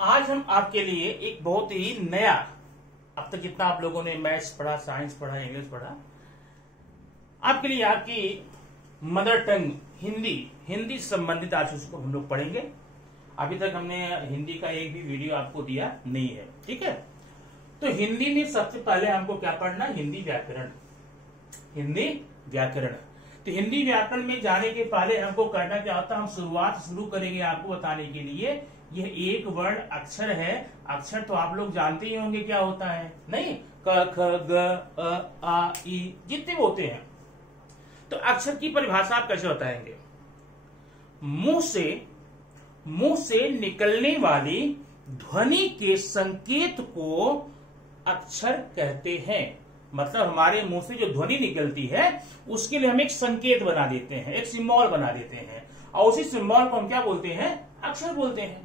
आज हम आपके लिए एक बहुत ही नया, अब तक जितना आप लोगों ने मैथ्स पढ़ा, साइंस पढ़ा, इंग्लिश पढ़ा, आपके लिए आपकी मदर टंग हिंदी संबंधित आज उसको हम लोग पढ़ेंगे। अभी तक हमने हिंदी का एक भी वीडियो आपको दिया नहीं है, ठीक है। तो हिंदी में सबसे पहले हमको क्या पढ़ना, हिंदी व्याकरण। तो हिंदी व्याकरण में जाने के पहले हमको करना क्या होता है, हम शुरुआत शुरू करेंगे आपको बताने के लिए। यह एक वर्ण अक्षर है। अक्षर तो आप लोग जानते ही होंगे क्या होता है, नहीं? क ख ग अ आ ई जितने भी होते हैं। तो अक्षर की परिभाषा आप कैसे बताएंगे? मुंह से निकलने वाली ध्वनि के संकेत को अक्षर कहते हैं। मतलब हमारे मुंह से जो ध्वनि निकलती है उसके लिए हम एक संकेत बना देते हैं, एक सिंबल बना देते हैं, और उसी सिंबल को हम क्या बोलते हैं? अक्षर बोलते हैं।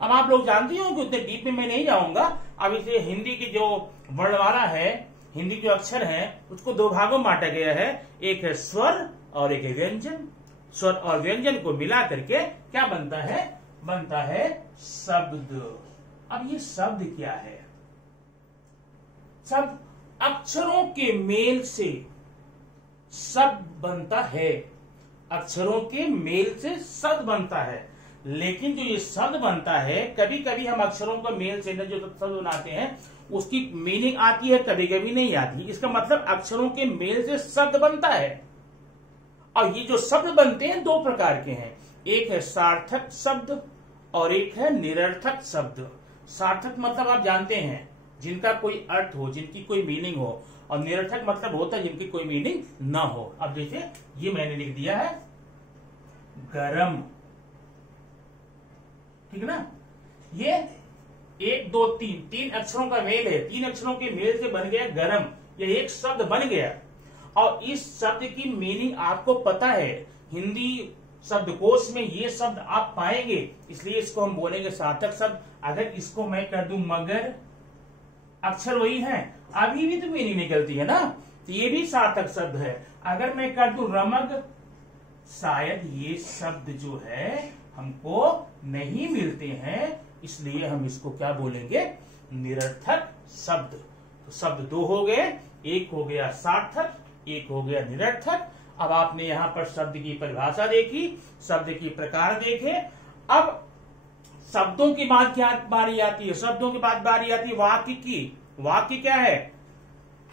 अब आप लोग जानते हो कि उतने डीप में मैं नहीं जाऊंगा। अब इसे हिंदी की जो वर्णमाला है, हिंदी जो अक्षर है, उसको दो भागों में बांटा गया है। एक है स्वर और एक है व्यंजन। स्वर और व्यंजन को मिला करके क्या बनता है? बनता है शब्द। अब ये शब्द क्या है? शब्द अक्षरों के मेल से शब्द बनता है। अक्षरों के मेल से शब्द बनता है। लेकिन जो ये शब्द बनता है, कभी कभी हम अक्षरों का मेल से जो शब्द बनाते हैं उसकी मीनिंग आती है, कभी कभी नहीं आती। इसका मतलब अक्षरों के मेल से शब्द बनता है। और ये जो शब्द बनते हैं दो प्रकार के हैं। एक है सार्थक शब्द और एक है निरर्थक शब्द। सार्थक मतलब आप जानते हैं, जिनका कोई अर्थ हो, जिनकी कोई मीनिंग हो। और निरर्थक मतलब होता है जिनकी कोई मीनिंग ना हो। अब जैसे ये मैंने लिख दिया है गरम, ठीक है ना? ये 1 2 3 अक्षरों का मेल है। 3 अक्षरों के मेल से बन गया गरम। ये एक शब्द बन गया। और इस शब्द की मीनिंग आपको पता है। हिंदी शब्दकोश में ये शब्द आप पाएंगे, इसलिए इसको हम बोलेंगे सार्थक शब्द। अगर इसको मैं कर दूं मगर, अक्षर वही है, अभी भी तो मीनिंग निकलती है ना, तो ये भी सार्थक शब्द है। अगर मैं कर दूं रमग, शायद ये शब्द जो है हमको नहीं मिलते हैं, इसलिए हम इसको क्या बोलेंगे? निरर्थक शब्द। तो शब्द दो हो गए, एक हो गया सार्थक, एक हो गया निरर्थक। अब आपने यहां पर शब्द की परिभाषा देखी, शब्द की प्रकार देखे। अब शब्दों की बात क्या बारी आती है? शब्दों की बात बारी आती है वाक्य की। वाक्य क्या है?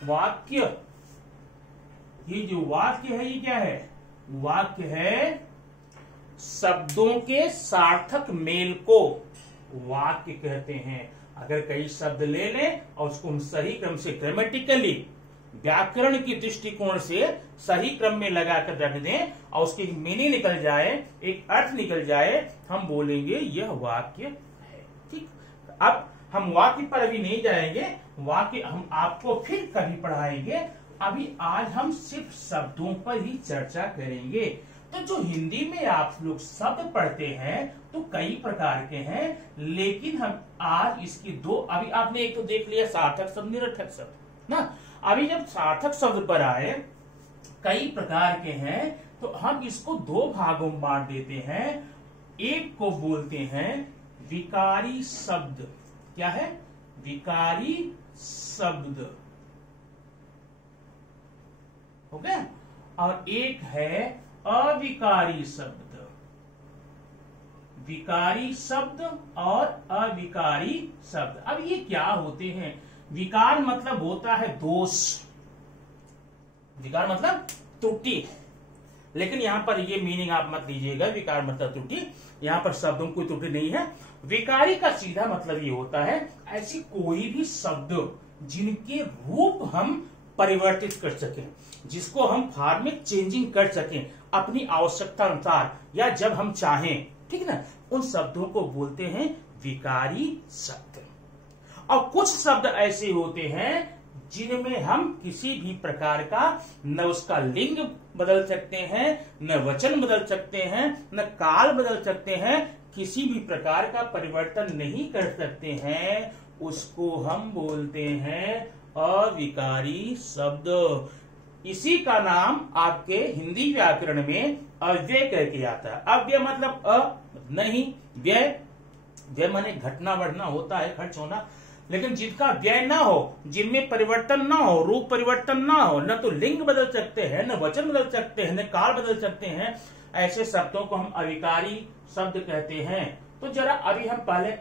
वाक्य, ये जो वाक्य है ये क्या है? वाक्य है शब्दों के सार्थक मेल को वाक्य कहते हैं। अगर कई शब्द ले लें और उसको हम सही क्रम से, ग्रामेटिकली, व्याकरण की दृष्टिकोण से सही क्रम में लगाकर रख दें और उसकी मीनिंग निकल जाए, एक अर्थ निकल जाए, हम बोलेंगे यह वाक्य है। ठीक, अब हम वाक्य पर अभी नहीं जाएंगे, वाक्य हम आपको फिर कभी पढ़ाएंगे। अभी आज हम सिर्फ शब्दों पर ही चर्चा करेंगे। तो जो हिंदी में आप लोग शब्द पढ़ते हैं तो कई प्रकार के हैं, लेकिन हम आज इसकी दो, अभी आपने एक तो देख लिया सार्थक शब्द, निरर्थक शब्द ना। अभी जब सार्थक शब्द पर आए, कई प्रकार के हैं, तो हम इसको दो भागों में बांट देते हैं। एक को बोलते हैं विकारी शब्द। क्या है? विकारी शब्द, हो गया। और एक है अविकारी शब्द। विकारी शब्द और अविकारी शब्द। अब ये क्या होते हैं? विकार मतलब होता है दोष, विकार मतलब त्रुटि। लेकिन यहां पर ये मीनिंग आप मत लीजिएगा, विकार मतलब त्रुटि। यहां पर शब्दों में कोई त्रुटि नहीं है। विकारी का सीधा मतलब ये होता है ऐसी कोई भी शब्द जिनके रूप हम परिवर्तित कर सकें, जिसको हम फॉर्म में चेंजिंग कर सकें अपनी आवश्यकता अनुसार, या जब हम चाहें, ठीक है ना, उन शब्दों को बोलते हैं विकारी शब्द। और कुछ शब्द ऐसे होते हैं जिनमें हम किसी भी प्रकार का, न उसका लिंग बदल सकते हैं, न वचन बदल सकते हैं, न काल बदल सकते हैं, किसी भी प्रकार का परिवर्तन नहीं कर सकते हैं, उसको हम बोलते हैं अविकारी शब्द। इसी का नाम आपके हिंदी व्याकरण में अव्यय करके आता है। अव्यय मतलब नहीं, व्यय व्यय माने घटना बढ़ना होता है, खर्च होना, लेकिन जिनका व्यय ना हो, जिनमें परिवर्तन ना हो, रूप परिवर्तन ना हो, न तो लिंग बदल सकते हैं, न वचन बदल सकते हैं, न काल बदल सकते हैं, ऐसे शब्दों को हम अविकारी शब्द कहते हैं। तो जरा अभी हम पहले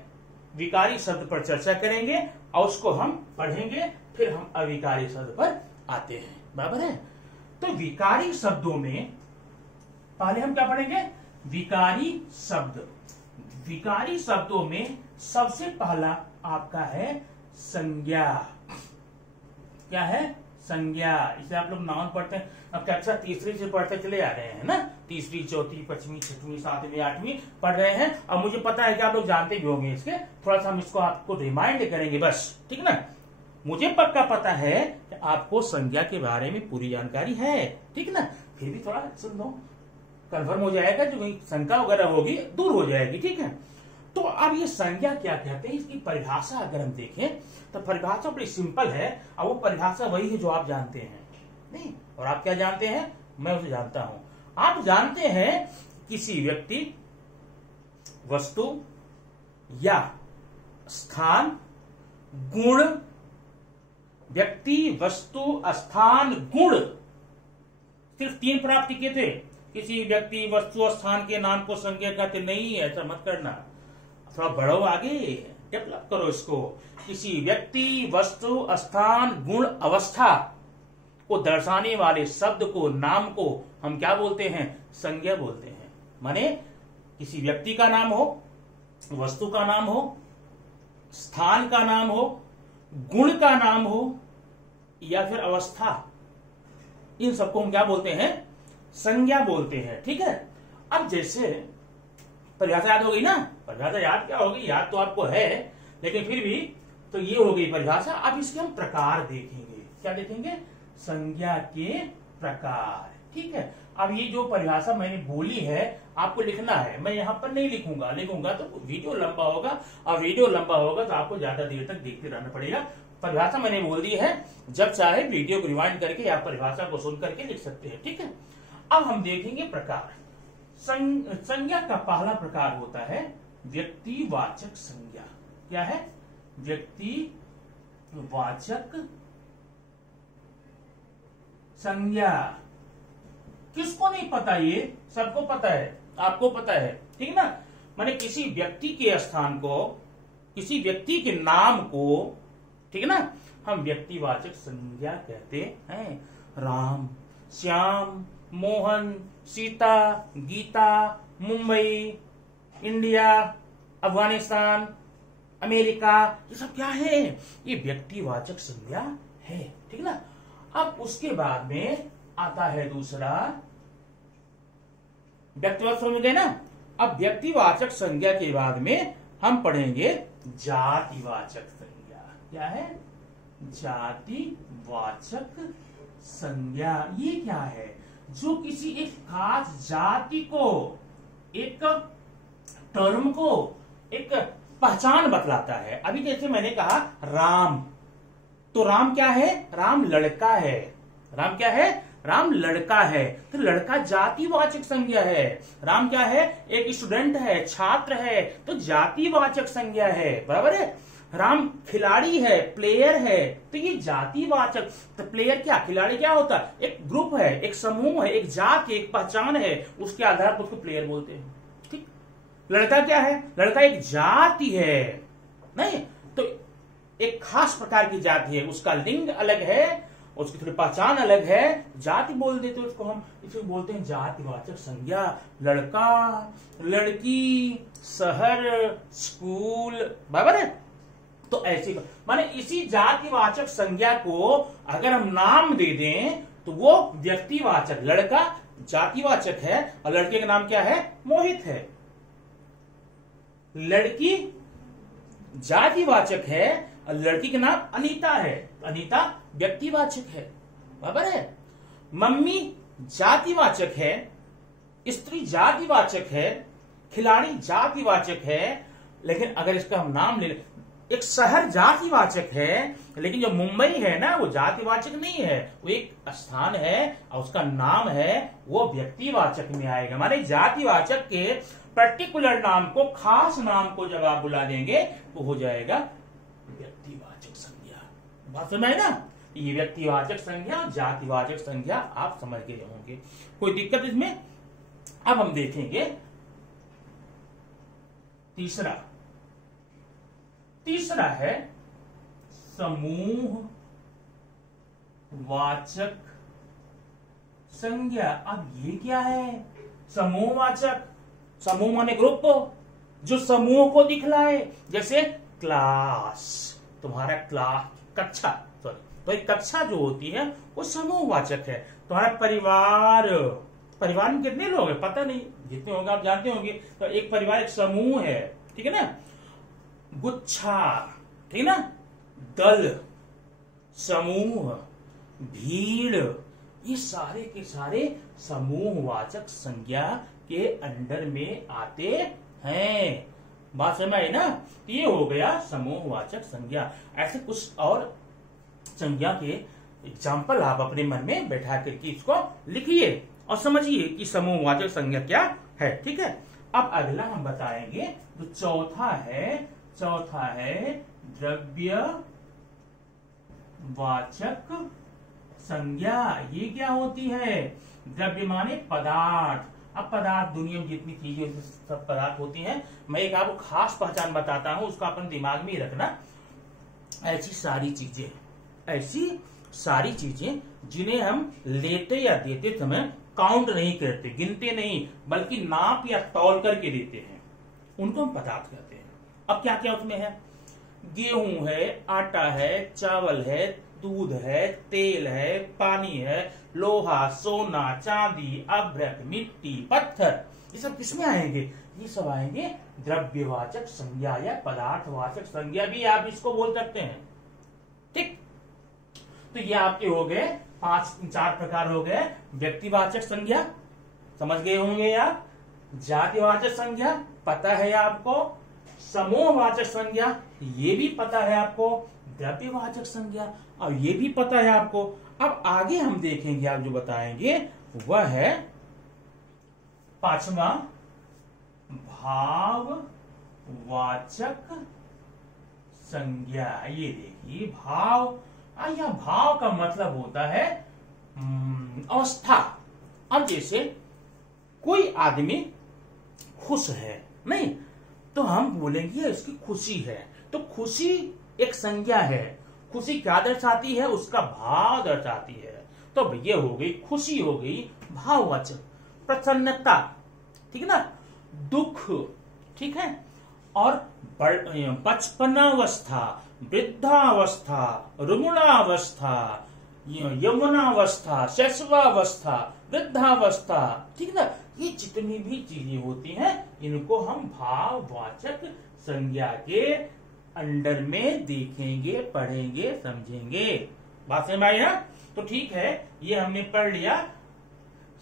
विकारी शब्द पर चर्चा करेंगे और उसको हम पढ़ेंगे, फिर हम अविकारी शब्द पर आते हैं। बराबर है? तो विकारी शब्दों में पहले हम क्या पढ़ेंगे? विकारी शब्द। विकारी शब्दों में सबसे पहला आपका है संज्ञा। क्या है? संज्ञा। इसे आप लोग नाउन पढ़ते हैं, अब कक्षा तीसरी से पढ़ते चले आ रहे हैं ना, तीसरी, चौथी, पांचवी, छठवीं, सातवीं, आठवीं पढ़ रहे हैं। और मुझे पता है कि आप लोग जानते भी होंगे इसके, थोड़ा सा हम इसको आपको रिमाइंड करेंगे बस, ठीक ना। मुझे पक्का पता है कि आपको संज्ञा के बारे में पूरी जानकारी है, ठीक ना। फिर भी थोड़ा सुन लो, कन्फर्म हो जाएगा, जो शंका वगैरह होगी दूर हो जाएगी, ठीक है। तो अब ये संज्ञा क्या कहते हैं, इसकी परिभाषा अगर हम देखें तो परिभाषा बड़ी सिंपल है, और वो परिभाषा वही है जो आप जानते हैं नहीं। और आप क्या जानते हैं? मैं उसे जानता हूं। आप जानते हैं किसी व्यक्ति, वस्तु या स्थान, गुण, व्यक्ति, वस्तु, स्थान, गुण, सिर्फ 3 प्राप्ति किए थे। किसी व्यक्ति, वस्तु, स्थान के नाम को संज्ञा कहते नहीं, ऐसा मत करना, थोड़ा बढ़ो आगे, डेवलप करो इसको। किसी व्यक्ति, वस्तु, स्थान, गुण, अवस्था को दर्शाने वाले शब्द को, नाम को हम क्या बोलते हैं? संज्ञा बोलते हैं। माने किसी व्यक्ति का नाम हो, वस्तु का नाम हो, स्थान का नाम हो, गुण का नाम हो, या फिर अवस्था, इन सबको हम क्या बोलते हैं? संज्ञा बोलते हैं, ठीक है। अब जैसे परिभाषा याद हो गई ना, परिभाषा याद क्या होगी, याद तो आपको है, लेकिन फिर भी तो ये हो गई परिभाषा। अब इसके हम प्रकार देखेंगे। क्या देखेंगे? संज्ञा के प्रकार, ठीक है। अब ये जो परिभाषा मैंने बोली है आपको लिखना है, मैं यहां पर नहीं लिखूंगा तो वीडियो लंबा होगा, और वीडियो लंबा होगा तो आपको ज्यादा देर तक देखते रहना पड़ेगा। परिभाषा मैंने बोल दी है, जब चाहे वीडियो को रिवाइंड करके आप परिभाषा को सुन करके लिख सकते हैं, ठीक है। अब हम देखेंगे प्रकार। संज्ञा का पहला प्रकार होता है व्यक्तिवाचक संज्ञा। क्या है? व्यक्तिवाचक संज्ञा। किसको नहीं पता? ये सबको पता है, आपको पता है, ठीक ना। माने किसी व्यक्ति के स्थान को, किसी व्यक्ति के नाम को, ठीक है ना, हम व्यक्तिवाचक संज्ञा कहते हैं। राम, श्याम, मोहन, सीता, गीता, मुंबई, इंडिया, अफगानिस्तान, अमेरिका, ये सब क्या है? ये व्यक्तिवाचक संज्ञा है, ठीक ना। अब उसके बाद में आता है दूसरा, व्यक्तिवाचक समझ गए ना। अब व्यक्तिवाचक संज्ञा के बाद में हम पढ़ेंगे जातिवाचक संज्ञा। क्या है? जातिवाचक संज्ञा। ये क्या है? जो किसी एक खास जाति को, एक टर्म को, एक पहचान बतलाता है। अभी जैसे मैंने कहा राम, तो राम क्या है? राम लड़का है। राम क्या है? राम लड़का है, तो लड़का जातिवाचक संज्ञा है। राम क्या है? एक स्टूडेंट है, छात्र है, तो जातिवाचक संज्ञा है। बराबर है। राम खिलाड़ी है, प्लेयर है, तो ये जातिवाचक। तो प्लेयर क्या, खिलाड़ी क्या होता है? एक ग्रुप है, एक समूह है, एक जाति, एक पहचान है, उसके आधार पर उसको प्लेयर बोलते हैं, ठीक। लड़का क्या है? लड़का एक जाति है, नहीं तो एक खास प्रकार की जाति है, उसका लिंग अलग है, उसकी थोड़ी पहचान अलग है, जाति बोल देते उसको हम, इसे बोलते हैं जातिवाचक संज्ञा। लड़का, लड़की, शहर, स्कूल, बराबर है। तो ऐसे माने इसी जातिवाचक संज्ञा को अगर हम नाम दे दें तो वो व्यक्तिवाचक, लड़का जातिवाचक है और लड़के का नाम क्या है? मोहित है। लड़की जातिवाचक है और लड़की का नाम अनीता है, अनीता व्यक्तिवाचक है, बराबर है। मम्मी जातिवाचक है, स्त्री जातिवाचक है, खिलाड़ी जातिवाचक है। लेकिन अगर इसका हम नाम ले, एक शहर जातिवाचक है, लेकिन जो मुंबई है ना वो जातिवाचक नहीं है, वो एक स्थान है और उसका नाम है, वो व्यक्तिवाचक में आएगा। माने जातिवाचक के पर्टिकुलर नाम को, खास नाम को जब आप बुला देंगे वो हो जाएगा व्यक्तिवाचक संज्ञा। बात समझ ना? ये व्यक्तिवाचक संज्ञा, जातिवाचक संज्ञा आप समझ गए होंगे, कोई दिक्कत इसमें? अब हम देखेंगे तीसरा है समूह वाचक संज्ञा। अब ये क्या है? समूहवाचक, समूह माने ग्रुप, जो समूह को दिखलाए, जैसे क्लास, तुम्हारा क्लास, कक्षा, सॉरी, तो एक कक्षा जो होती है वो समूहवाचक है। तुम्हारा परिवार, परिवार में कितने लोग हैं पता नहीं, जितने होंगे आप जानते होंगे, तो एक परिवार एक समूह है, ठीक है ना? गुच्छा, ठीक है ना? दल, समूह, भीड़, ये सारे के सारे समूहवाचक संज्ञा के अंडर में आते हैं। बात समझ आई ना? ये हो गया समूहवाचक संज्ञा। ऐसे कुछ और संज्ञा के एग्जाम्पल आप अपने मन में बैठा करके इसको लिखिए और समझिए कि समूहवाचक संज्ञा क्या है, ठीक है? अब अगला हम बताएंगे जो चौथा है द्रव्यवाचक संज्ञा। ये क्या होती है? द्रव्य माने पदार्थ। अब पदार्थ, दुनिया में जितनी चीजें सब पदार्थ होती हैं, मैं एक आपको खास पहचान बताता हूं, उसको अपन दिमाग में ही रखना। ऐसी सारी चीजें जिन्हें हम लेते या देते समय काउंट नहीं करते, गिनते नहीं, बल्कि नाप या तौल करके देते हैं, उनको हम पदार्थ कहते हैं। अब क्या क्या उसमें है? गेहूं है, आटा है, चावल है, दूध है, तेल है, पानी है, लोहा, सोना, चांदी, अभ्रक, मिट्टी, पत्थर, ये सब किसमें आएंगे? ये सब आएंगे द्रव्यवाचक संज्ञा या पदार्थवाचक संज्ञा भी आप इसको बोल सकते हैं, ठीक? तो ये आपके हो गए 4 प्रकार हो गए। व्यक्तिवाचक संज्ञा समझ गए होंगे आप, जातिवाचक संज्ञा पता है आपको, समूहवाचक संज्ञा ये भी पता है आपको, द्रव्यवाचक संज्ञा और ये भी पता है आपको। अब आगे हम देखेंगे, आप जो बताएंगे वह है 5वां भाववाचक संज्ञा। ये देखिए, भाव या भाव का मतलब होता है अवस्था। अब जैसे कोई आदमी खुश है, नहीं तो हम बोलेंगे इसकी खुशी है, तो खुशी एक संज्ञा है। खुशी क्या दर्शाती है? उसका भाव दर्शाती है। तो ये हो गई खुशी, हो गई भाववाचक। प्रसन्नता, ठीक है ना? दुख, ठीक है? और बचपनावस्था, वृद्धावस्था, रुग्णावस्था, यौवनावस्था, शैशवावस्था, वृद्धावस्था, ठीक ना? ये जितनी भी चीजें होती हैं इनको हम भाववाचक संज्ञा के अंडर में देखेंगे, पढ़ेंगे, समझेंगे। बात समझ आई ना? तो ठीक है, ये हमने पढ़ लिया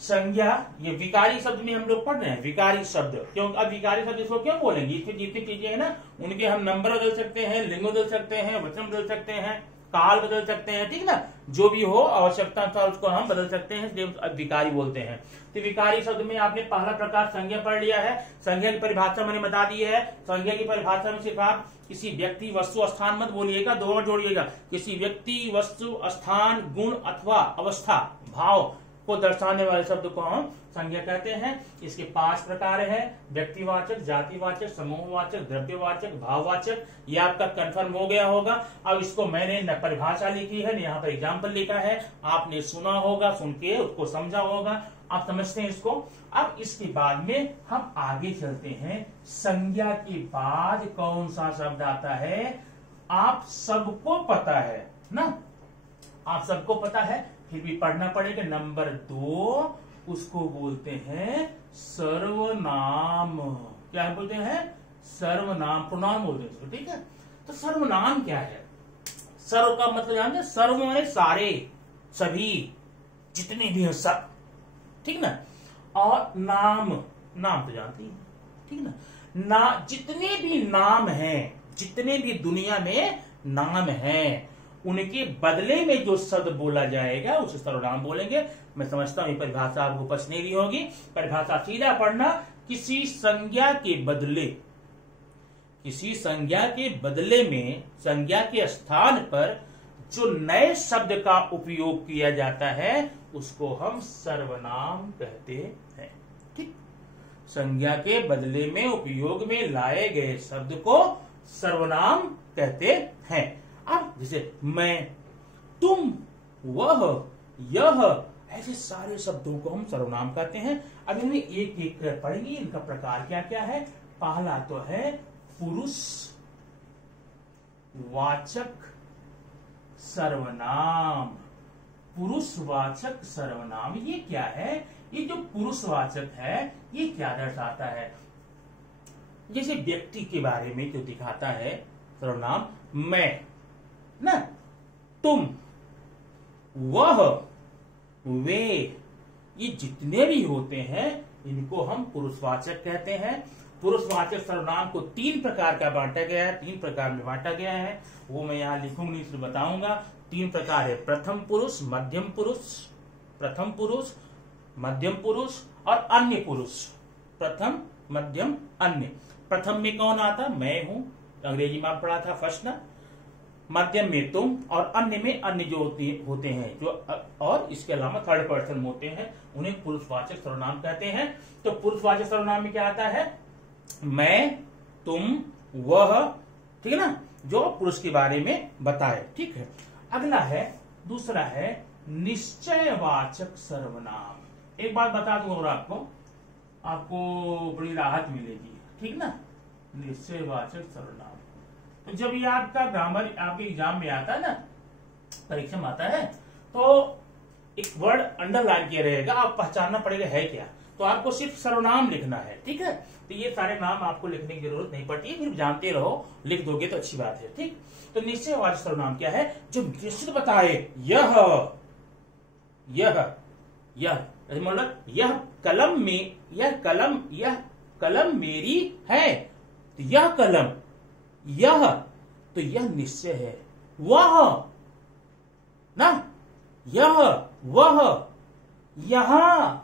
संज्ञा। ये विकारी शब्द में हम लोग पढ़ रहे हैं, विकारी शब्द। क्यों? अब विकारी शब्द इसको क्यों बोलेंगे? इसमें जितनी चीजें हैं ना, उनके हम नंबर बदल सकते हैं, लिंग बदल सकते हैं, वचन बदल सकते हैं, काल बदल सकते हैं, ठीक ना? जो भी हो आवश्यकता था उसको हम बदल सकते हैं, इसलिए विकारी बोलते हैं। तो विकारी शब्द में आपने पहला प्रकार संज्ञा पढ़ लिया है। संज्ञा की परिभाषा मैंने बता दी है। संज्ञा की परिभाषा में सिर्फ आप किसी व्यक्ति, वस्तु, स्थान मत बोलिएगा, दो और जोड़िएगा। किसी व्यक्ति, वस्तु, स्थान, गुण अथवा अवस्था, भाव को दर्शाने वाले शब्द को हम संज्ञा कहते हैं। इसके 5 प्रकार है: व्यक्तिवाचक, जातिवाचक, समूहवाचक, द्रव्यवाचक, भाववाचक। ये आपका कंफर्म हो गया होगा। अब इसको मैंने न परिभाषा लिखी है, यहाँ पर एग्जाम्पल लिखा है, आपने सुना होगा, सुन के उसको समझा होगा, आप समझते हैं इसको। अब इसके बाद में हम आगे चलते हैं। संज्ञा के बाद कौन सा शब्द आता है? आप सबको पता है ना, आप सबको पता है, फिर भी पढ़ना पड़ेगा। नंबर 2, उसको बोलते हैं सर्वनाम। क्या बोलते हैं? सर्वनाम, प्रोनाउन बोलते हैं उसको, ठीक है? तो सर्वनाम क्या है? सर्व का मतलब जानते हैं? सर्व माने सारे, सभी, जितने भी हैं सब, ठीक ना? और नाम, नाम तो जानते हैं, ठीक ना? जितने भी नाम हैं, जितने भी दुनिया में नाम हैं उनके बदले में जो शब्द बोला जाएगा उसे सर्वनाम बोलेंगे। मैं समझता हूं ये परिभाषा आपको पसंद नहीं होगी। परिभाषा सीधा पढ़ना, किसी संज्ञा के बदले, किसी संज्ञा के बदले में संज्ञा के स्थान पर जो नए शब्द का उपयोग किया जाता है उसको हम सर्वनाम कहते हैं। ठीक, संज्ञा के बदले में उपयोग में लाए गए शब्द को सर्वनाम कहते हैं। अब जैसे मैं, तुम, वह, यह, ऐसे सारे शब्दों को हम सर्वनाम कहते हैं। अब इनमें एक एक पढ़ेंगे, इनका प्रकार क्या क्या है। पहला तो है पुरुष वाचक सर्वनाम। पुरुषवाचक सर्वनाम ये क्या है? ये जो पुरुषवाचक है ये क्या दर्शाता है? जैसे व्यक्ति के बारे में जो दिखाता है सर्वनाम, मैं ना, तुम, वह, वे, ये जितने भी होते हैं इनको हम पुरुषवाचक कहते हैं। पुरुषवाचक सर्वनाम को तीन प्रकार का बांटा गया है, तीन प्रकार में बांटा गया है, वो मैं यहाँ लिखूंगा नहीं, सिर्फ बताऊंगा। तीन प्रकार है, प्रथम पुरुष, मध्यम पुरुष, प्रथम पुरुष, मध्यम पुरुष और अन्य पुरुष। प्रथम, मध्यम, अन्य। प्रथम में कौन आता? मैं हूं, अंग्रेजी में पढ़ा था फर्स्ट ना। मध्यम में तुम, और अन्य में अन्य जो होते हैं जो, और इसके अलावा थर्ड पर्सन होते हैं, उन्हें पुरुषवाचक सर्वनाम कहते हैं। तो पुरुषवाचक सर्वनाम में क्या आता है? मैं, तुम, वह, ठीक है ना, जो पुरुष के बारे में बताए। ठीक है, अगला है, दूसरा है निश्चयवाचक सर्वनाम। एक बात बता दूं और आपको बड़ी राहत मिलेगी, ठीक ना। निश्चयवाचक सर्वनाम, तो जब ये आपका ग्रामर आपके एग्जाम में आता है ना, परीक्षा में आता है, तो एक वर्ड अंडरलाइन किया रहेगा, आप पहचानना पड़ेगा है क्या। तो आपको सिर्फ सर्वनाम लिखना है, ठीक है। तो ये सारे नाम आपको लिखने की जरूरत नहीं पड़ती है, फिर जानते रहो, लिख दोगे तो अच्छी बात है। ठीक, तो निश्चयवाचक सर्वनाम क्या है? जो निश्चित बताए, यह, मतलब यह कलम में, यह कलम मेरी है, तो यह कलम, यह, तो यह निश्चय है। वह ना, यह, वह, यहां,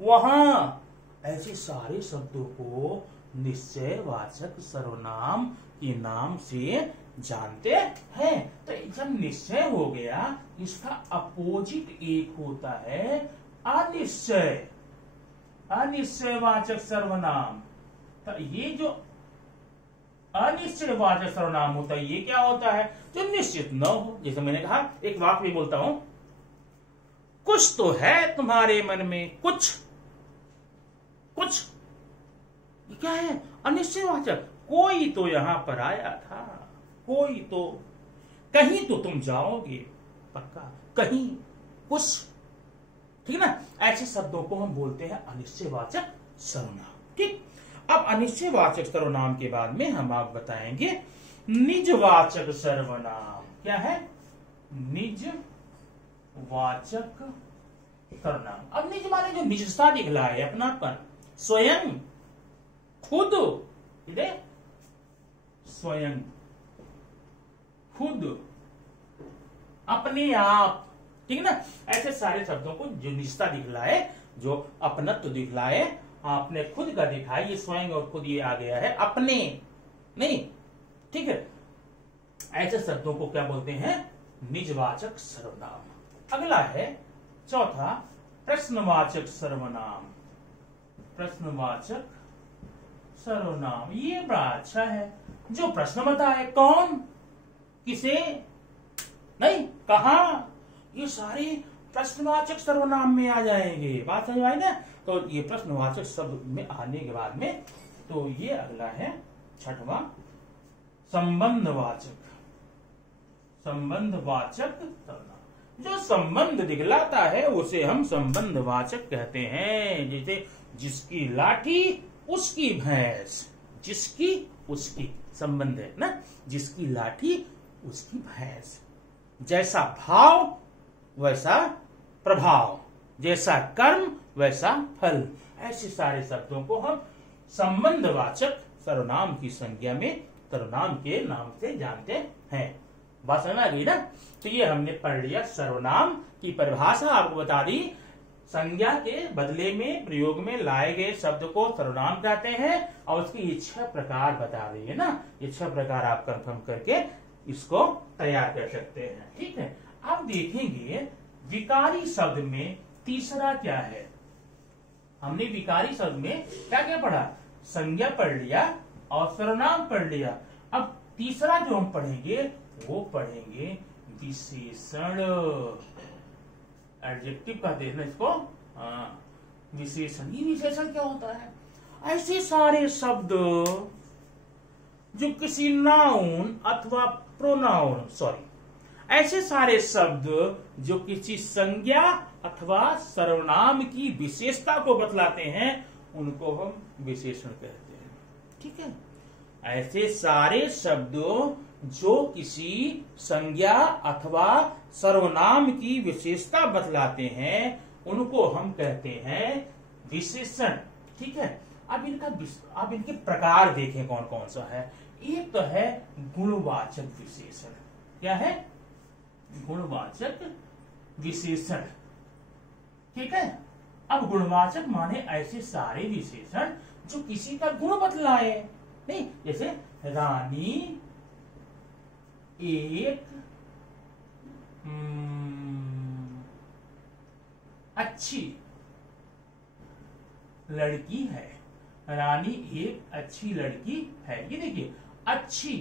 वहां, ऐसे सारे शब्दों को निश्चयवाचक सर्वनाम के नाम से जानते हैं। तो जब निश्चय हो गया, इसका अपोजिट एक होता है अनिश्चय, अनिश्चयवाचक सर्वनाम। तो ये जो अनिश्चयवाचक सर्वनाम होता है, ये क्या होता है? जो निश्चित न हो। जैसे मैंने कहा, एक वाक्य में बोलता हूं, कुछ तो है तुम्हारे मन में, कुछ क्या है? अनिश्चयवाचक। कोई तो यहां पर आया था, कोई तो, कहीं तो तुम जाओगे पक्का, कहीं, कुछ, ठीक ना। ऐसे शब्दों को हम बोलते हैं अनिश्चयवाचक सर्वनाम। ठीक, अब अनिश्चयवाचक सर्वनाम के बाद में हम आप बताएंगे निजवाचक सर्वनाम। क्या है? निजवाचक सर्वनाम। अब निज माने जो निजता दिखलाए, अपनापन, स्वयं, खुद, स्वयं, खुद, अपने आप, ठीक है ना। ऐसे सारे शब्दों को जो निजता दिखलाए, जो अपनत्व दिखलाए, आपने खुद का दिखाई, ये स्वयं और खुद ये आ गया है, अपने नहीं, ठीक है। ऐसे शब्दों को क्या बोलते हैं? निजवाचक सर्वनाम। अगला है चौथा, प्रश्नवाचक सर्वनाम। प्रश्नवाचक सर्वनाम, ये बड़ा अच्छा है, जो प्रश्न बताए, कौन, किसे, नहीं, कहा, ये सारे प्रश्नवाचक सर्वनाम में आ जाएंगे। बात समझ आई ना। तो ये प्रश्नवाचक शब्द में आने के बाद में, तो ये अगला है छठवां, संबंधवाचक। संबंधवाचक सर्वनाम, जो संबंध दिखलाता है उसे हम संबंधवाचक कहते हैं। जैसे जिसकी लाठी उसकी भैंस, जिसकी उसकी, संबंध है ना, जिसकी लाठी उसकी भैंस। जैसा भाव वैसा प्रभाव, जैसा कर्म वैसा फल। ऐसे सारे शब्दों को हम संबंधवाचक सर्वनाम की संज्ञा में सर्वनाम के नाम से जानते हैं। बात समझ में आ गई ना। तो ये हमने पढ़ लिया, सर्वनाम की परिभाषा आपको बता दी। संज्ञा के बदले में प्रयोग में लाए गए शब्द को सर्वनाम कहते हैं और उसकी ये 6 प्रकार बता रही है ना। ये 6 प्रकार आप कंफर्म करके इसको तैयार कर सकते हैं। ठीक है, अब देखेंगे विकारी शब्द में तीसरा क्या है। हमने विकारी शब्द में क्या क्या पढ़ा, संज्ञा पढ़ लिया और सर्वनाम पढ़ लिया। अब तीसरा जो हम पढ़ेंगे वो पढ़ेंगे विशेषण। एडजेक्टिव कहते हैं ना इसको, विशेषण। ये विशेषण क्या होता है, ऐसे सारे शब्द जो किसी नाउन अथवा प्रोनाउन, ऐसे सारे शब्द जो किसी संज्ञा अथवा सर्वनाम की विशेषता को बतलाते हैं उनको हम विशेषण कहते हैं। ठीक है, ऐसे सारे शब्द जो किसी संज्ञा अथवा सर्वनाम की विशेषता बतलाते हैं उनको हम कहते हैं विशेषण। ठीक है, अब इनके प्रकार देखें कौन कौन सा है। एक तो है गुणवाचक विशेषण। क्या है, गुणवाचक विशेषण। ठीक है, अब गुणवाचक माने ऐसे सारे विशेषण जो किसी का गुण बतलाए। नहीं, जैसे रानी एक अच्छी लड़की है। रानी एक अच्छी लड़की है। ये देखिए, अच्छी,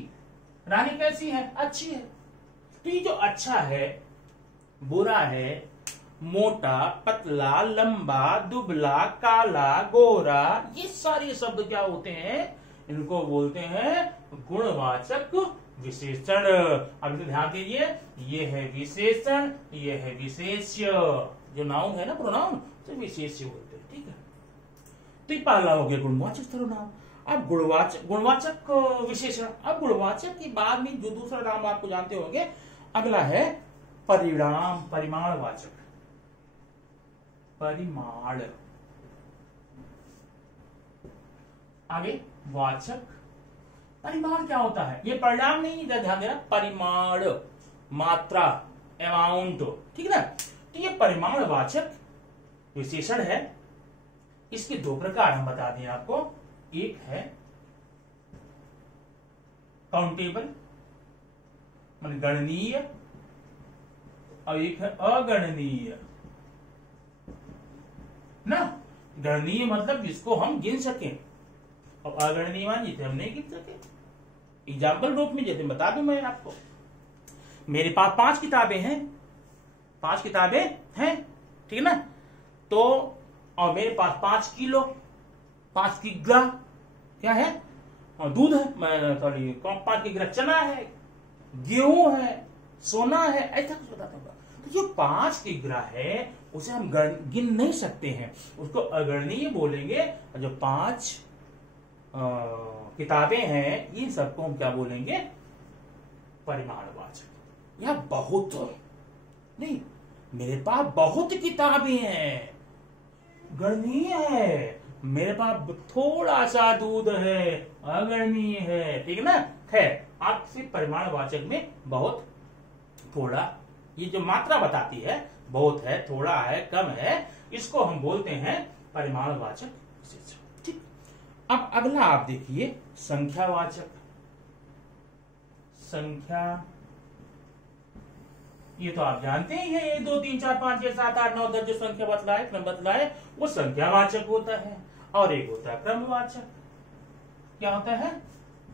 रानी कैसी है, अच्छी है। तो ये जो अच्छा है, बुरा है, मोटा, पतला, लंबा, दुबला, काला, गोरा, ये सारे शब्द क्या होते हैं, इनको बोलते हैं गुणवाचक विशेषण। अब इसे ध्यान दीजिए, ये है विशेषण, ये है विशेष्य। जो नाउन है ना, प्रोनाउन, तो विशेष्य बोलते हैं। ठीक है, तो ये पहला हो गया गुणवाचक सर्वनाम। अब गुणवाचक विशेषण। अब गुणवाचक के बाद में जो दूसरा नाम आपको जानते होंगे, अगला है परिमाणवाचक। परिमाण, आगे वाचक। परिमाण क्या होता है, ये परिणाम नहीं, ध्यान देना, परिमाण, मात्रा, अमाउंट। ठीक है ना। तो ये परिमाणवाचक विशेषण है। इसके 2 प्रकार हम बता दें आपको। एक है काउंटेबल, मान गणनीय, और एक है अगणनीय ना। गणनीय मतलब जिसको हम गिन सकें, और अगणनीय मान जिसे हम नहीं गिन सके। एग्जाम्पल रूप में जैसे बता दूं मैं आपको, मेरे पास 5 किताबें हैं। 5 किताबें हैं, ठीक है ना। तो और मेरे पास 5 किलो, 5 किग्रा क्या है, और दूध है, 5 किग्रा चना है, गेहूं है, सोना है, ऐसा कुछ बताता हूँ। तो जो 5 किग्रा है उसे हम गिन नहीं सकते हैं, उसको अगणनीय बोलेंगे। और जो 5 किताबें हैं, इन सबको हम क्या बोलेंगे, परिमाणवाचक। या बहुत नहीं, मेरे पास बहुत किताबें हैं, गणनीय है। मेरे पास थोड़ा सा दूध है, अगणनीय है। ठीक है ना। खैर, आपसे परिमाणवाचक में बहुत, थोड़ा, ये जो मात्रा बताती है, बहुत है, थोड़ा है, कम है, इसको हम बोलते हैं परिमाणवाचक विशेषण। ठीक। अब अगला आप देखिए संख्यावाचक। संख्या, ये तो आप जानते ही हैं, 1 2 3 4 5 6 7 8 9 10 जो संख्या बतलाए, क्रम बतलाए, वो संख्यावाचक होता है। और एक होता है क्रमवाचक। क्या होता है,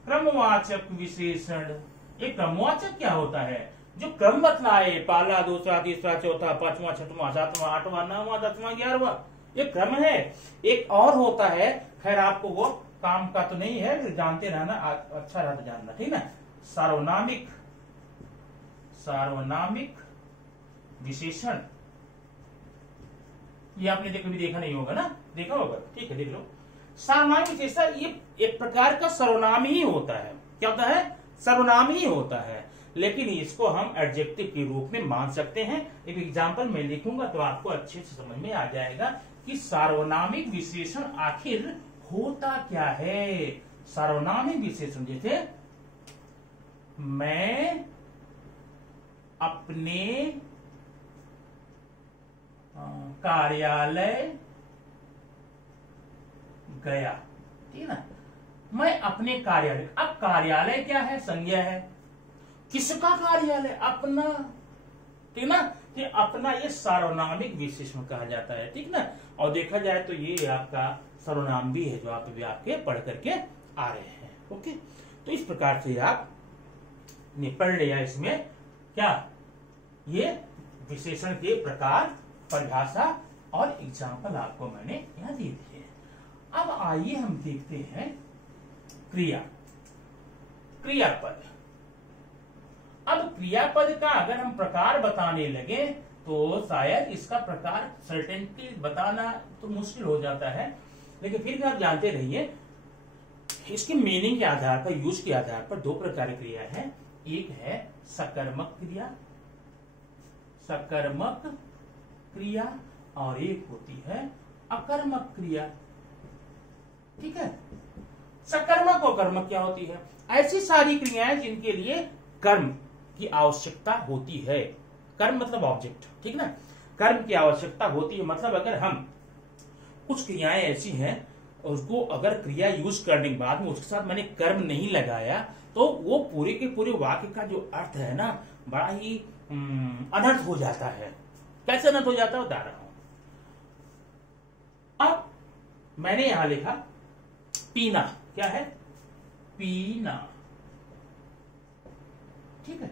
क्रमवाचक विशेषण। ये क्रमवाचक क्या होता है, जो क्रम बतलाए, पहला, दूसरा, तीसरा, चौथा, 5वां, 6वां, 7वां, 8वां, 9वां, 10वां, 11वां, ये क्रम है। एक और होता है, खैर आपको वो काम का तो नहीं है, जानते रहना, अच्छा रहता जानना। ठीक है, सार्वनामिक। सार्वनामिक विशेषण, ये आपने कभी देखा नहीं होगा ना, देखा होगा, ठीक है, देख लो। सार्वनामिक विशेषण ये एक प्रकार का सर्वनाम ही होता है। क्या होता है, सर्वनाम ही होता है, लेकिन इसको हम एडजेक्टिव के रूप में मान सकते हैं। एक एग्जाम्पल मैं लिखूंगा तो आपको अच्छे से समझ में आ जाएगा कि सार्वनामिक विशेषण आखिर होता क्या है। सार्वनामिक विशेषण, जैसे मैं अपने कार्यालय गया। ठीक है ना, मैं अपने कार्यालय। अब कार्यालय क्या है? संज्ञा है। किसका कार्यालय? अपना। ठीक ना, कि अपना ये सार्वनामिक विशेषण कहा जाता है। ठीक ना, और देखा जाए तो ये आपका सर्वनाम भी है जो आप भी आपके पढ़ करके आ रहे हैं। ओके, तो इस प्रकार से आपने पढ़ लिया इसमें क्या, ये विशेषण के प्रकार, परिभाषा और एग्जाम्पल आपको मैंने यहां दे दिए। अब आइए हम देखते हैं क्रिया, क्रियापद। अब क्रियापद का अगर हम प्रकार बताने लगे तो शायद इसका प्रकार सर्टेनिटी बताना तो मुश्किल हो जाता है, लेकिन फिर भी आप जानते रहिए इसके मीनिंग के आधार पर, यूज के आधार पर दो प्रकार की क्रिया है। एक है सकर्मक क्रिया, सकर्मक क्रिया, और एक होती है अकर्मक क्रिया। ठीक है, सकर्मक और कर्मक क्या होती है? ऐसी सारी क्रियाएं जिनके लिए कर्म की आवश्यकता होती है। कर्म मतलब ऑब्जेक्ट। ठीक ना, कर्म की आवश्यकता होती है, मतलब अगर हम कुछ क्रियाएं ऐसी हैं उसको अगर क्रिया यूज करने के बाद में उसके साथ मैंने कर्म नहीं लगाया तो वो पूरे के पूरे वाक्य का जो अर्थ है ना, बड़ा ही अनर्थ हो जाता है। कैसे अनर्थ हो जाता है बता रहा हूं। अब मैंने यहां लिखा पीना। क्या है? पीना। ठीक है,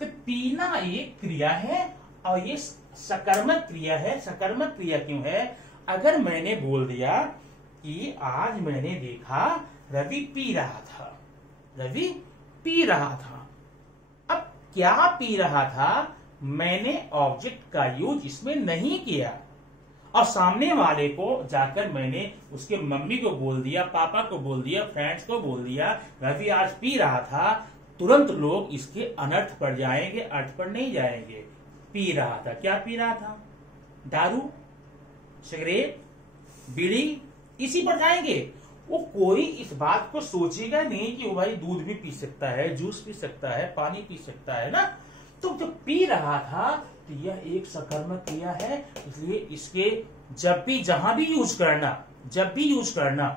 तो पीना एक क्रिया है और ये सकर्मक क्रिया है। सकर्मक क्रिया क्यों है? अगर मैंने बोल दिया कि आज मैंने देखा रवि पी रहा था, रवि पी रहा था। अब क्या पी रहा था? मैंने ऑब्जेक्ट का यूज इसमें नहीं किया और सामने वाले को जाकर मैंने उसके मम्मी को बोल दिया, पापा को बोल दिया, फ्रेंड्स को बोल दिया रवि आज पी रहा था, तुरंत लोग इसके अनर्थ पर जाएंगे, अर्थ पर नहीं जाएंगे। पी रहा था, क्या पी रहा था? दारू, सिगरेट, बीड़ी, इसी पर जाएंगे। वो कोई इस बात को सोचेगा नहीं कि वो भाई दूध भी पी सकता है, जूस पी सकता है, पानी पी सकता है ना। तो जब पी रहा था तो यह एक सकर्मक क्रिया है, इसलिए इसके जब भी जहां भी यूज करना, जब भी यूज करना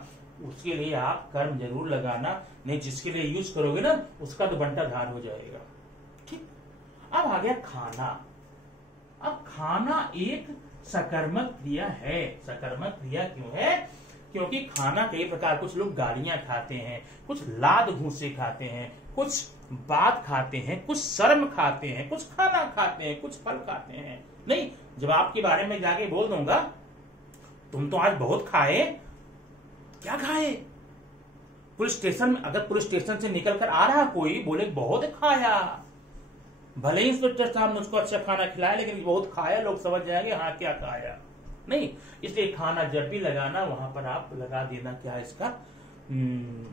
उसके लिए आप कर्म जरूर लगाना, नहीं जिसके लिए यूज करोगे ना उसका तो बंटा धार हो जाएगा। ठीक, अब आ गया खाना। अब खाना एक सकर्मक क्रिया है। सकर्मक क्रिया क्यों है? क्योंकि खाना कई प्रकार, कुछ लोग गालियां खाते हैं, कुछ लाद घूसे खाते हैं, कुछ बात खाते हैं, कुछ शर्म खाते हैं, कुछ खाना खाते हैं, कुछ फल खाते हैं। नहीं, जब आपके बारे में जाके बोल दूंगा तुम तो आज बहुत खाए, क्या खाए? पुलिस स्टेशन में, अगर पुलिस स्टेशन से निकल कर आ रहा कोई बोले बहुत खाया, भले ही इंस्पेक्टर साहब ने उसको अच्छा खाना खिलाया लेकिन बहुत खाया, लोग समझ जाएंगे हाँ क्या खाया। नहीं, इसलिए खाना जब भी लगाना वहां पर आप लगा देना क्या इसका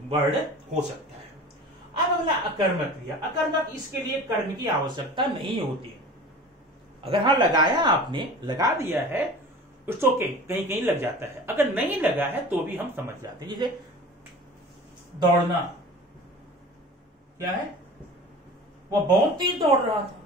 वर्ड हो सकता है। अब अगला अकर्मक क्रिया। अकर्मक, इसके लिए कर्म की आवश्यकता नहीं होती। अगर हाँ लगाया, आपने लगा दिया है, इट्स ओके, कहीं कहीं लग जाता है। अगर नहीं लगा है तो भी हम समझ जाते हैं। जैसे दौड़ना, क्या है? वो बहुत तेज दौड़ रहा था।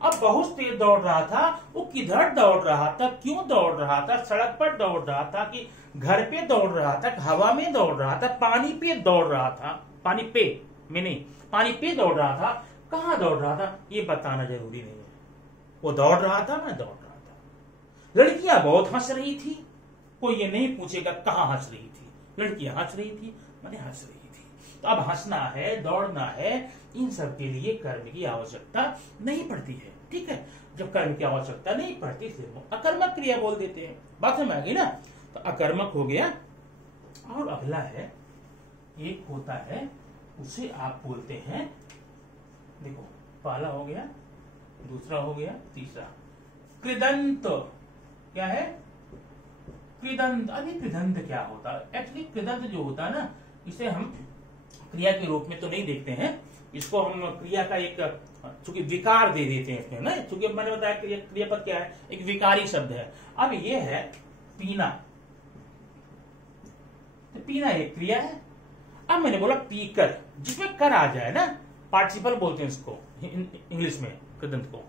अब बहुत तेज दौड़ रहा था, वो किधर दौड़ रहा था, क्यों दौड़ रहा था? सड़क पर दौड़ रहा था कि घर पे दौड़ रहा था, हवा में दौड़ रहा था, पानी पे दौड़ रहा था, पानी पे में नहीं, पानी पे दौड़ रहा था, कहां दौड़ रहा था ये बताना जरूरी नहीं है। वो दौड़ रहा था, मैं दौड़ रहा था। लड़कियां बहुत हंस रही थी, कोई ये नहीं पूछेगा कहां हंस रही थी, लड़कियां हंस रही थी, मैंने हंस रही थी। तो अब हंसना है, दौड़ना है, इन सब के लिए कर्म की आवश्यकता नहीं पड़ती है। ठीक है, जब कर्म की आवश्यकता नहीं पड़ती सिर्फ अकर्मक क्रिया बोल देते हैं। बात समझ आ गई ना? तो अकर्मक हो गया। और अगला है, एक होता है उसे आप बोलते हैं, देखो पहला हो गया, दूसरा हो गया, तीसरा कृदंत। क्या है? कृदंत। अभी कृदंत क्या होता है? एक्चुअली कृदंत जो होता है ना, इसे हम क्रिया के रूप में तो नहीं देखते हैं, इसको हम क्रिया का एक चूंकि विकार दे देते हैं इसमें ना, चूंकि मैंने बताया क्रियापद क्या है, एक विकारी शब्द है। अब ये है पीना, तो पीना एक क्रिया है। अब मैंने बोला पीकर, जिसमें कर आ जाए ना, पार्टिसिपल बोलते हैं इसको इंग्लिश में कृदंत को।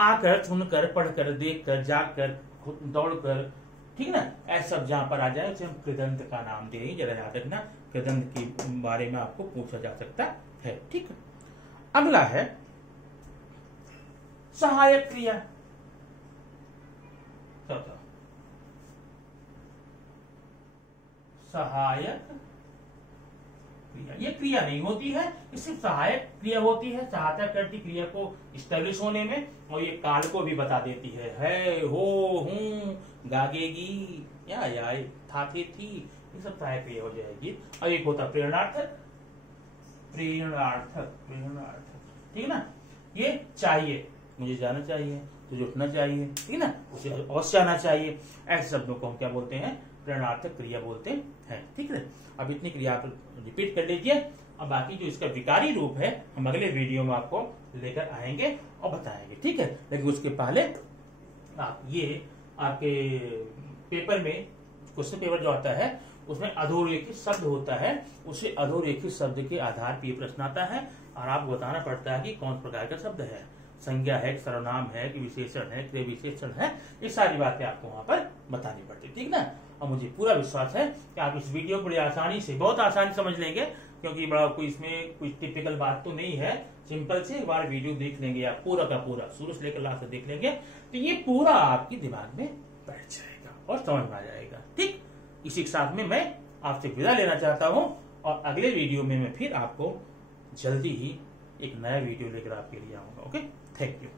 आकर, सुनकर, पढ़कर, देखकर, जाकर, दौड़कर, ठीक है ना, ऐसा सब जहां पर आ जाए उसे हम कृदंत का नाम दे रही। जरा याद रखना, कृदंत के बारे में आपको पूछा जा सकता है। ठीक है, अगला है सहायक क्रिया। सहायक क्रिया, ये क्रिया नहीं होती है, ये सिर्फ सहायक क्रिया होती है, सहायता करती क्रिया को स्टैब्लिश होने में, और ये काल को भी बता देती है, हो, हूं, गागेगी, या था, थी, ये सब सहायक क्रिया हो जाएगी। और एक होता प्रेरणार्थक, प्रेरणार्थक, ठीक है ना, ये चाहिए, मुझे जाना चाहिए, तुझे उठना चाहिए, ठीक है ना, उसे अवश्य आना चाहिए, ऐसे शब्दों को हम क्या बोलते हैं, प्रेरणार्थक क्रिया बोलते हैं। ठीक है, अब इतनी क्रिया आप रिपीट कर लीजिए। अब बाकी जो इसका विकारी रूप है हम अगले वीडियो में आपको लेकर आएंगे और बताएंगे। ठीक है, लेकिन उसके पहले आप ये आपके पेपर में क्वेश्चन पेपर जो आता है उसमें अधोरेखित शब्द होता है, उसे अधोरेखित शब्द के आधार पर प्रश्न आता है और आपको बताना पड़ता है कि कौन प्रकार का शब्द है, संज्ञा है, सर्वनाम है कि विशेषण है, क्रिया विशेषण है, ये सारी बातें आपको वहां पर बतानी पड़ती है। ठीक ना, और मुझे पूरा विश्वास है कि आप इस वीडियो को बड़ी आसानी से, बहुत आसानी समझ लेंगे, क्योंकि बड़ा कोई इसमें कोई टिपिकल बात तो नहीं है, सिंपल से एक बार वीडियो देख लेंगे आप पूरा का पूरा शुरू से लेकर लास्ट तक देख लेंगे तो ये पूरा आपके दिमाग में बैठ जाएगा और समझ में आ जाएगा। ठीक, इसी के साथ में मैं आपसे विदा लेना चाहता हूं और अगले वीडियो में मैं फिर आपको जल्दी ही एक नया वीडियो लेकर आपके लिए आऊंगा। Okay, thank you.